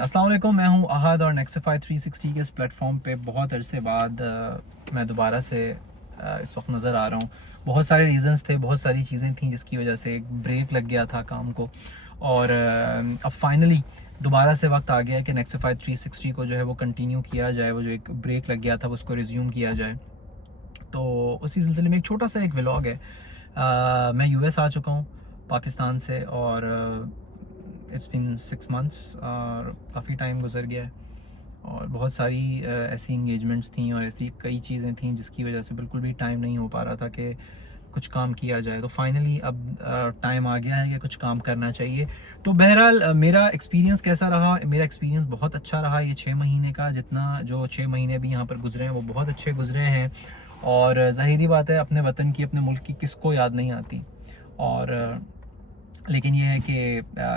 अस्सलाम वालेकुम, मैं हूं अहद और नेक्सफाई 360 के इस प्लेटफॉर्म पे बहुत अरसे बाद मैं दोबारा से इस वक्त नज़र आ रहा हूं। बहुत सारे रीज़न्स थे, बहुत सारी चीज़ें थी जिसकी वजह से एक ब्रेक लग गया था काम को। और अब फाइनली दोबारा से वक्त आ गया कि नेक्सफाई 360 को जो है वो कंटिन्यू किया जाए, वो जो एक ब्रेक लग गया था उसको रिज्यूम किया जाए। तो उसी सिलसिले में एक छोटा सा एक व्लॉग है। मैं यूएस आ चुका हूँ पाकिस्तान से, और इट्स बिन 6 मंथ्स और काफ़ी टाइम गुजर गया है। और बहुत सारी ऐसी इंगेजमेंट्स थी और ऐसी कई चीज़ें थी जिसकी वजह से बिल्कुल भी टाइम नहीं हो पा रहा था कि कुछ काम किया जाए। तो फाइनली अब टाइम आ गया है कि कुछ काम करना चाहिए। तो बहरहाल मेरा एक्सपीरियंस कैसा रहा? मेरा एक्सपीरियंस बहुत अच्छा रहा। ये 6 महीने का, जितना जो 6 महीने भी यहाँ पर गुजरे हैं वो बहुत अच्छे गुजरे हैं। और ज़ाहिरी बात है, अपने वतन की, अपने मुल्क की किसको याद नहीं आती। और लेकिन ये है कि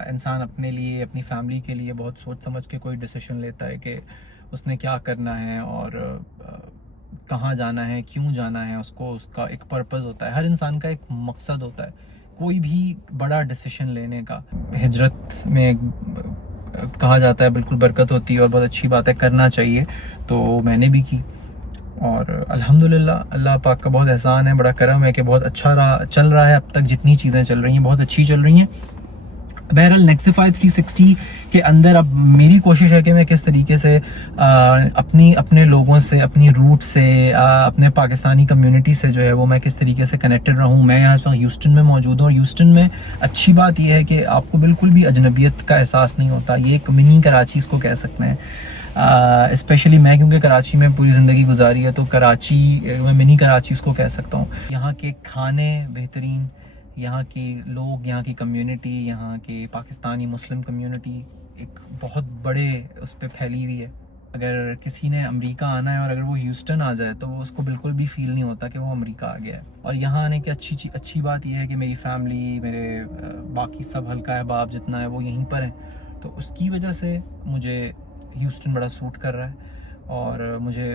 इंसान अपने लिए, अपनी फैमिली के लिए बहुत सोच समझ के कोई डिसीजन लेता है कि उसने क्या करना है और कहाँ जाना है, क्यों जाना है। उसको उसका एक पर्पस होता है, हर इंसान का एक मकसद होता है कोई भी बड़ा डिसीजन लेने का। हिजरत में कहा जाता है बिल्कुल बरकत होती है और बहुत अच्छी बात है, करना चाहिए। तो मैंने भी की और अल्हम्दुलिल्लाह अल्लाह पाक का बहुत एहसान है, बड़ा करम है कि बहुत अच्छा रहा, चल रहा है। अब तक जितनी चीज़ें चल रही हैं बहुत अच्छी चल रही हैं। बहरहाल नेक्सफाई 360 के अंदर अब मेरी कोशिश है कि मैं किस तरीके से अपने लोगों से, अपनी रूट से, अपने पाकिस्तानी कम्युनिटी से जो है वो मैं किस तरीके से कनेक्टेड रहूँ। मैं यहाँ इस वक्त ह्यूस्टन में मौजूद हूँ और ह्यूस्टन में अच्छी बात यह है कि आपको बिल्कुल भी अजनबियत का एहसास नहीं होता। ये एक मिनी कराची इसको कह सकते हैं। स्पेशली मैं क्योंकि कराची में पूरी ज़िंदगी गुजारी है, तो कराची मैं मिनी कराची इसको कह सकता हूँ। यहाँ के खाने बेहतरीन, यहाँ के लोग, यहाँ की कम्युनिटी, यहाँ के पाकिस्तानी मुस्लिम कम्युनिटी एक बहुत बड़े उस पर फैली हुई है। अगर किसी ने अमेरिका आना है और अगर वो ह्यूस्टन आ जाए तो उसको बिल्कुल भी फील नहीं होता कि वो अमेरिका आ गया है। और यहाँ आने की अच्छी बात यह है कि मेरी फैमिली, मेरे बाकी सब हल्का अहबाब जितना है वो यहीं पर हैं। तो उसकी वजह से मुझे ह्यूस्टन बड़ा सूट कर रहा है। और मुझे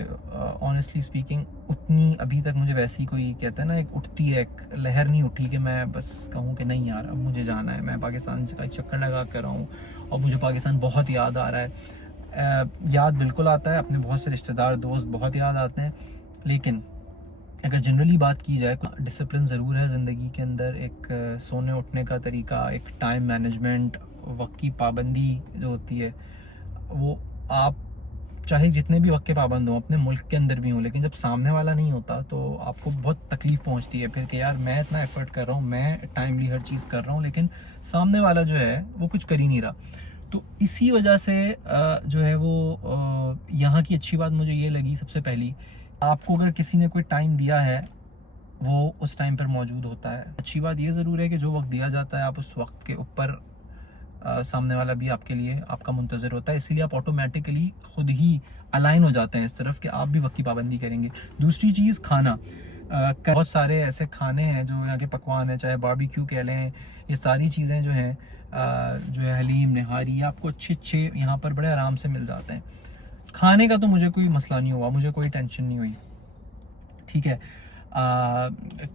ऑनेस्टली स्पीकिंग उतनी अभी तक मुझे वैसी कोई, कहते हैं ना, एक उठती है, एक लहर नहीं उठी कि मैं बस कहूँ कि नहीं यार अब मुझे जाना है। मैं पाकिस्तान का एक चक्कर लगा कर रहा हूँ और मुझे पाकिस्तान बहुत याद आ रहा है। याद बिल्कुल आता है, अपने बहुत से रिश्तेदार, दोस्त बहुत याद आते हैं। लेकिन अगर जनरली बात की जाए, डिसिप्लिन ज़रूर है ज़िंदगी के अंदर। एक सोने उठने का तरीका, एक टाइम मैनेजमेंट, वक्त की पाबंदी जो होती है वो, आप चाहे जितने भी वक्त के पाबंद हों, अपने मुल्क के अंदर भी हों, लेकिन जब सामने वाला नहीं होता तो आपको बहुत तकलीफ़ पहुंचती है फिर कि यार मैं इतना एफर्ट कर रहा हूँ, मैं टाइमली हर चीज़ कर रहा हूँ, लेकिन सामने वाला जो है वो कुछ कर ही नहीं रहा। तो इसी वजह से जो है वो यहाँ की अच्छी बात मुझे ये लगी। सबसे पहली, आपको अगर किसी ने कोई टाइम दिया है वो उस टाइम पर मौजूद होता है। अच्छी बात ये ज़रूर है कि जो वक्त दिया जाता है आप उस वक्त के ऊपर, सामने वाला भी आपके लिए आपका मुंतज़िर होता है, इसीलिए आप ऑटोमेटिकली खुद ही अलाइन हो जाते हैं इस तरफ कि आप भी वक्त की पाबंदी करेंगे। दूसरी चीज़, खाना। बहुत सारे ऐसे खाने हैं जो यहाँ के पकवान हैं, चाहे बारबेक्यू कह लें, ये सारी चीज़ें जो हैं, जो है हलीम, नहारी, आपको अच्छे अच्छे यहाँ पर बड़े आराम से मिल जाते हैं। खाने का तो मुझे कोई मसला नहीं हुआ, मुझे कोई टेंशन नहीं हुई। ठीक है।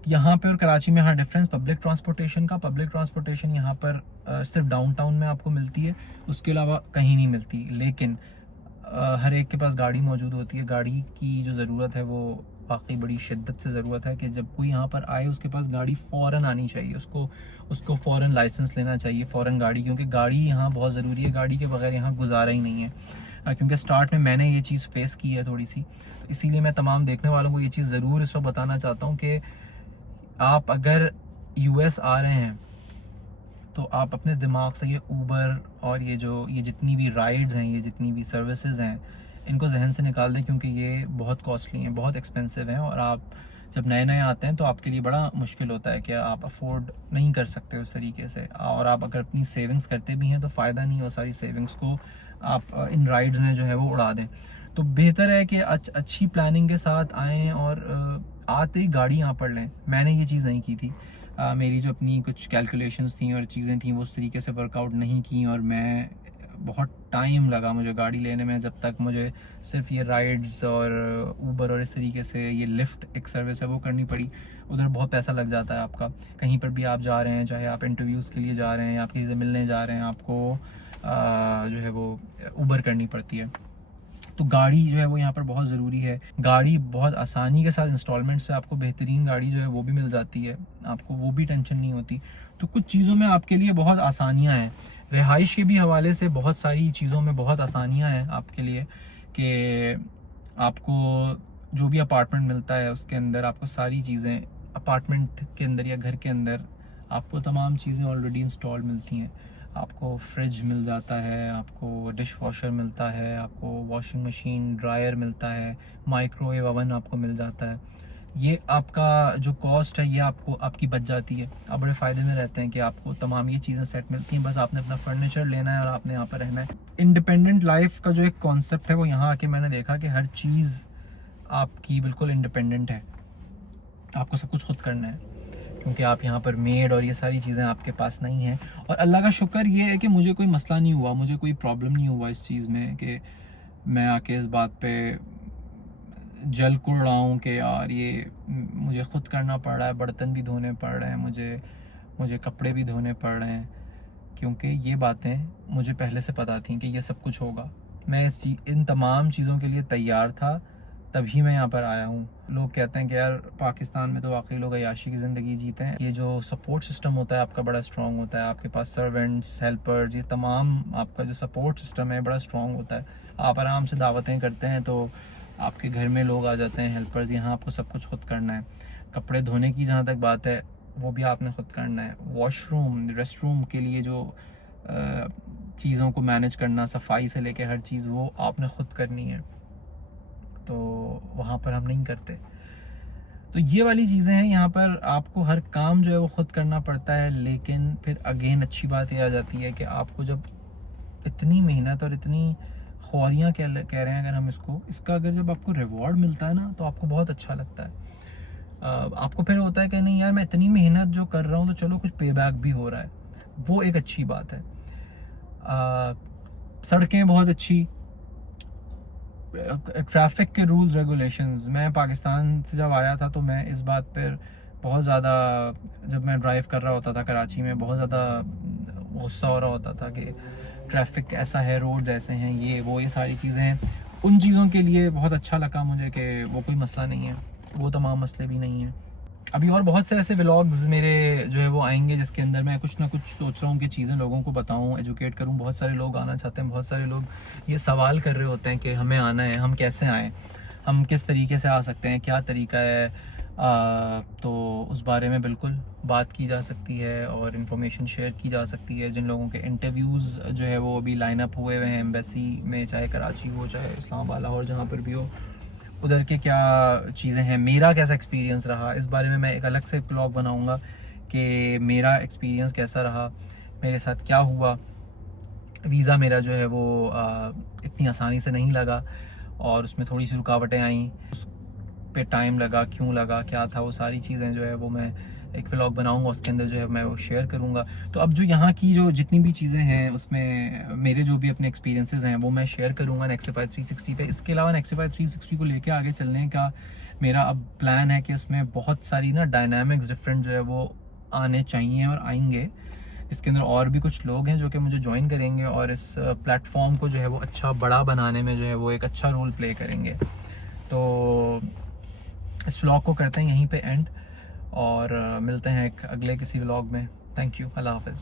यहाँ पे और कराची में हाँ डिफरेंस पब्लिक ट्रांसपोर्टेशन का। पब्लिक ट्रांसपोर्टेशन यहाँ पर सिर्फ डाउनटाउन में आपको मिलती है, उसके अलावा कहीं नहीं मिलती। लेकिन हर एक के पास गाड़ी मौजूद होती है। गाड़ी की जो ज़रूरत है वो वाकई बड़ी शिद्दत से ज़रूरत है कि जब कोई यहाँ पर आए उसके पास गाड़ी फ़ौरन आनी चाहिए, उसको उसको फ़ौरन लाइसेंस लेना चाहिए, फ़ौरन गाड़ी, क्योंकि गाड़ी यहाँ बहुत ज़रूरी है। गाड़ी के बगैर यहाँ गुजारा ही नहीं है। क्योंकि स्टार्ट में मैंने ये चीज़ फेस की है थोड़ी सी, तो इसीलिए मैं तमाम देखने वालों को ये चीज़ ज़रूर इस वक्त बताना चाहता हूँ कि आप अगर यूएस आ रहे हैं तो आप अपने दिमाग से ये ऊबर और ये जितनी भी राइड्स हैं, ये जितनी भी सर्विसेज हैं, इनको जहन से निकाल दें, क्योंकि ये बहुत कॉस्टली हैं, बहुत एक्सपेंसिव हैं। और आप जब नए नए आते हैं तो आपके लिए बड़ा मुश्किल होता है कि आप अफोर्ड नहीं कर सकते उस तरीके से। और आप अगर अपनी सेविंग्स करते भी हैं तो फ़ायदा नहीं, हो सारी सेविंग्स को आप इन राइड्स में जो है वो उड़ा दें। तो बेहतर है कि अच्छी प्लानिंग के साथ आएँ और आते ही गाड़ी यहाँ पर लें। मैंने ये चीज़ नहीं की थी। मेरी जो अपनी कुछ कैलकुलेशंस थी और चीज़ें थी वो उस तरीके से वर्कआउट नहीं की, और मैं बहुत टाइम लगा मुझे गाड़ी लेने में, जब तक मुझे सिर्फ ये राइड्स और ऊबर और इस तरीके से ये लिफ्ट एक सर्विस है वो करनी पड़ी। उधर बहुत पैसा लग जाता है आपका। कहीं पर भी आप जा रहे हैं, चाहे आप इंटरव्यूज़ के लिए जा रहे हैं या आप किसी से मिलने जा रहे हैं, आपको जो है वो ऊबर करनी पड़ती है। तो गाड़ी जो है वो यहाँ पर बहुत ज़रूरी है। गाड़ी बहुत आसानी के साथ इंस्टॉलमेंट्स पे आपको बेहतरीन गाड़ी जो है वो भी मिल जाती है, आपको वो भी टेंशन नहीं होती। तो कुछ चीज़ों में आपके लिए बहुत आसानियाँ हैं, रिहाइश के भी हवाले से बहुत सारी चीज़ों में बहुत आसानियाँ हैं आपके लिए, कि आपको जो भी अपार्टमेंट मिलता है उसके अंदर आपको सारी चीज़ें, अपार्टमेंट के अंदर या घर के अंदर आपको तमाम चीज़ें ऑलरेडी इंस्टॉल मिलती हैं। आपको फ्रिज मिल जाता है, आपको डिश वॉशर मिलता है, आपको वॉशिंग मशीन, ड्रायर मिलता है, माइक्रोवेव ओवन आपको मिल जाता है। ये आपका जो कॉस्ट है ये आपको आपकी बच जाती है। आप बड़े फ़ायदे में रहते हैं कि आपको तमाम ये चीज़ें सेट मिलती हैं, बस आपने अपना फर्नीचर लेना है और आपने यहाँ पर रहना है। इंडिपेंडेंट लाइफ का जो एक कॉन्सेप्ट है वो यहाँ आके मैंने देखा कि हर चीज़ आपकी बिल्कुल इंडिपेंडेंट है, आपको सब कुछ खुद करना है, क्योंकि आप यहाँ पर मेड और ये सारी चीज़ें आपके पास नहीं हैं। और अल्लाह का शुक्र ये है कि मुझे कोई मसला नहीं हुआ, मुझे कोई प्रॉब्लम नहीं हुआ इस चीज़ में कि मैं आके इस बात पे जल कुड़ रहा हूँ कि यार ये मुझे ख़ुद करना पड़ रहा है, बर्तन भी धोने पड़ रहे हैं, मुझे कपड़े भी धोने पड़ रहे हैं, क्योंकि ये बातें मुझे पहले से पता थी कि ये सब कुछ होगा। मैं इन तमाम चीज़ों के लिए तैयार था, तभी मैं यहाँ पर आया हूँ। लोग कहते हैं कि यार पाकिस्तान में तो वाकई लोग अय्याशी की ज़िंदगी जीते हैं। ये जो सपोर्ट सिस्टम होता है आपका बड़ा स्ट्रॉन्ग होता है, आपके पास सर्वेंट्स, हेल्पर्स, ये तमाम आपका जो सपोर्ट सिस्टम है बड़ा स्ट्रॉन्ग होता है। आप आराम से दावतें करते हैं तो आपके घर में लोग आ जाते हैं हेल्पर्स। यहाँ आपको सब कुछ खुद करना है। कपड़े धोने की जहाँ तक बात है वो भी आपने खुद करना है। वॉशरूम, रेस्ट रूम के लिए जो चीज़ों को मैनेज करना, सफाई से लेके हर चीज़ वो आपने खुद करनी है, तो वहाँ पर हम नहीं करते। तो ये वाली चीज़ें हैं, यहाँ पर आपको हर काम जो है वो खुद करना पड़ता है। लेकिन फिर अगेन अच्छी बात ये आ जाती है कि आपको जब इतनी मेहनत और इतनी ख्वारियाँ कह रहे हैं अगर हम इसका अगर जब आपको रिवॉर्ड मिलता है ना तो आपको बहुत अच्छा लगता है। आपको फिर होता है कि नहीं यार मैं इतनी मेहनत जो कर रहा हूँ तो चलो कुछ पे बैक भी हो रहा है, वो एक अच्छी बात है। सड़कें बहुत अच्छी, ट्रैफिक के रूल्स रेगुलेशंस, मैं पाकिस्तान से जब आया था तो मैं इस बात पर बहुत ज़्यादा, जब मैं ड्राइव कर रहा होता था कराची में, बहुत ज़्यादा गुस्सा हो रहा होता था कि ट्रैफिक ऐसा है, रोड्स ऐसे हैं, ये सारी चीज़ें हैं। उन चीज़ों के लिए बहुत अच्छा लगा मुझे कि वो कोई मसला नहीं है, वो तमाम मसले भी नहीं हैं। अभी और बहुत से ऐसे व्लॉग्स मेरे जो है वो आएंगे जिसके अंदर मैं कुछ ना कुछ सोच रहा हूँ कि चीज़ें लोगों को बताऊँ, एजुकेट करूँ। बहुत सारे लोग आना चाहते हैं, बहुत सारे लोग ये सवाल कर रहे होते हैं कि हमें आना है, हम कैसे आएँ, हम किस तरीके से आ सकते हैं, क्या तरीका है। तो उस बारे में बिल्कुल बात की जा सकती है और इन्फॉर्मेशन शेयर की जा सकती है। जिन लोगों के इंटरव्यूज़ जो है वो अभी लाइन अप हुए हैं एम्बेसी में, चाहे कराची हो चाहे इस्लामाबाद और जहाँ पर भी हो, उधर के क्या चीज़ें हैं, मेरा कैसा एक्सपीरियंस रहा, इस बारे में मैं एक अलग से ब्लॉग बनाऊंगा कि मेरा एक्सपीरियंस कैसा रहा, मेरे साथ क्या हुआ। वीज़ा मेरा जो है वो इतनी आसानी से नहीं लगा और उसमें थोड़ी सी रुकावटें आईं, उस पे टाइम लगा, क्यों लगा, क्या था, वो सारी चीज़ें जो है वो मैं एक व्लॉग बनाऊंगा, उसके अंदर जो है मैं वो शेयर करूंगा। तो अब जो यहाँ की जो जितनी भी चीज़ें हैं उसमें मेरे जो भी अपने एक्सपीरियंसेस हैं वो मैं शेयर करूंगा नेक्सटिफाई 360 पे। इसके अलावा नेक्सटिफाई 360 को लेके आगे चलने का मेरा अब प्लान है कि उसमें बहुत सारी ना डायनामिक्स डिफरेंट जो है वो आने चाहिए और आएंगे, इसके अंदर और भी कुछ लोग हैं जो कि मुझे ज्वाइन करेंगे और इस प्लेटफॉर्म को जो है वो अच्छा बड़ा बनाने में जो है वो एक अच्छा रोल प्ले करेंगे। तो इस व्लॉग को करते हैं यहीं पे एंड और मिलते हैं एक अगले किसी व्लॉग में। थैंक यू, अल्लाह हाफ़िज़।